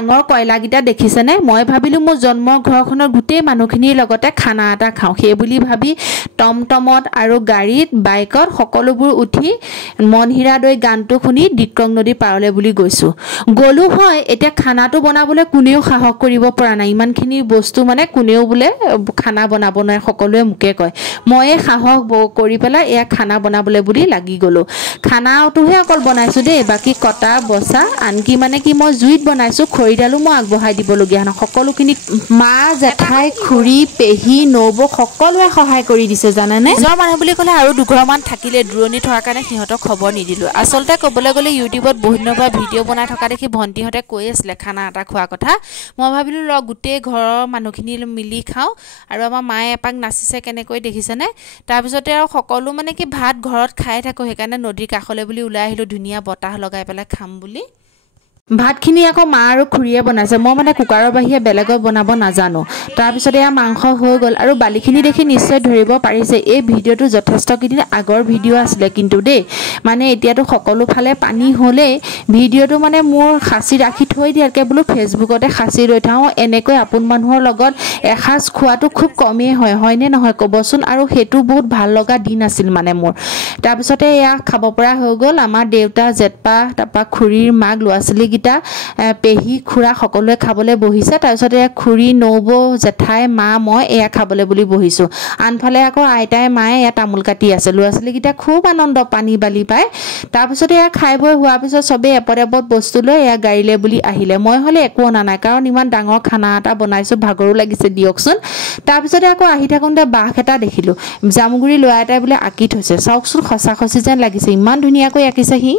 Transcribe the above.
ডাঙৰ কয়লাগিটা দেখিছেনে মই ভাবিলো মোৰ জন্মৰ ঘৰখনৰ গোটেই মানুহখিনিৰ লগতে খানা এটা খাওঁ সেই বুলি ভাবি টমটমত আৰু গাড়ীত বাইকত সকলোবোৰ উঠি মনহিৰা দৈ গানটো শুনি দিক্ৰং নদী পাৰলে বুলি গৈছো গলো হয় এতিয়া খানাটো বনাবলৈ কোনেও সাহস কৰিব পৰা নাই ইমানখিনি বস্তু মানে কোনেও বোলে খানা বনাব নোৱাৰে সকলোৱে মুকে কয় ময়ে সাহস কৰি পেলাই এয়া খানা বনাবলৈ বুলি লাগি গলো খানাটোহে অকল বনাইছো দেই বাকি কটা বসা আনকি মানে কি মই জুইত বনাইছো খৰিডালো মই আগবঢ়াই দিবলগীয়া নহয় সকলোখিনি মা জেঠাই খুৰী পেহী নৌব সকলোৱে সহায় কৰি দিছে জানানে নিজৰ মানুহ বুলি ক'লে আৰু দুঘৰমান থাকিলে দূৰণি থকাৰ কাৰণে সিহঁতক খবৰ নিদিলো আচলতে ক'বলৈ গ'লে ইউটিউবত বহুদিনৰ পৰা ভিডিঅ' বনাই থকা দেখি ভণ্টিহঁতে কৈ আছিলে খানা এটা খোৱা কথা মই ভাবিলো ল গোটেই ঘৰৰ মানুহখিনি মিলি খাওঁ আৰু আমাৰ মায়ে এপাক নাচিছে কেনেকৈ দেখিছেনে তাৰপিছতে আৰু সকলো মানে কি ভাত ঘৰত খাই থাকো সেইকাৰণে নদীৰ কাষলৈ বুলি ওলাই আহিলো ধুনীয়া বতাহ লগাই পেলাই খাম বুলি ভাতখিনি আকৌ মা আৰু খুৰীয়ে বনাইছে মই মানে কুকাৰৰ বাহিৰে বেলেগত বনাব নাজানো তাৰপিছতে এয়া মাংস হৈ গ'ল আৰু বালিখিনি দেখি নিশ্চয় ধৰিব পাৰিছে এই ভিডিঅ'টো যথেষ্ট কেইদিন আগৰ ভিডিঅ' আছিলে কিন্তু দেই মানে এতিয়াতো সকলো ফালে পানী হ'লেই ভিডিঅ'টো মানে মোৰ খাচি ৰাখি থৈ দিয়াতকৈ বোলো ফেচবুকতে খাচি ৰৈ থাওঁ এনেকৈ আপোন মানুহৰ লগত এসাঁজ খোৱাটো খুব কমেই হয় হয়নে নহয় ক'বচোন আৰু সেইটো বহুত ভাল লগা দিন আছিল মানে মোৰ তাৰপিছতে এয়া খাব পৰা হৈ গ'ল আমাৰ দেউতা জেঠপা তাৰপা খুৰীৰ মাক ল'ৰা ছোৱালী পেহী খুৰা সকলোৱে খাবলৈ বহিছে তাৰপিছতে খুৰী নৌব জেঠাই মা মই এয়া খাবলৈ বুলি বহিছো আনফালে আকৌ আইতাই মায়ে এয়া তামোল কাটি আছে ল'ৰা ছোৱালীকেইটা খুব আনন্দ পানী বালি পায় তাৰপিছতে এয়া খাই বৈ হোৱাৰ পিছত চবেই এপদ বস্তু লৈ এয়া গাড়ীলৈ বুলি আহিলে মই হ'লে একো অনা নাই কাৰণ ইমান ডাঙৰ খানা এটা বনাইছো ভাগৰো লাগিছে দিয়কচোন তাৰপিছতে আকৌ আহি থাকোঁতে বাঘ এটা দেখিলো জামুগুৰি ল'ৰা এটাই বোলে আঁকি থৈছে চাওকচোন সঁচা সঁচি যেন লাগিছে ইমান ধুনীয়াকৈ আঁকিছে সি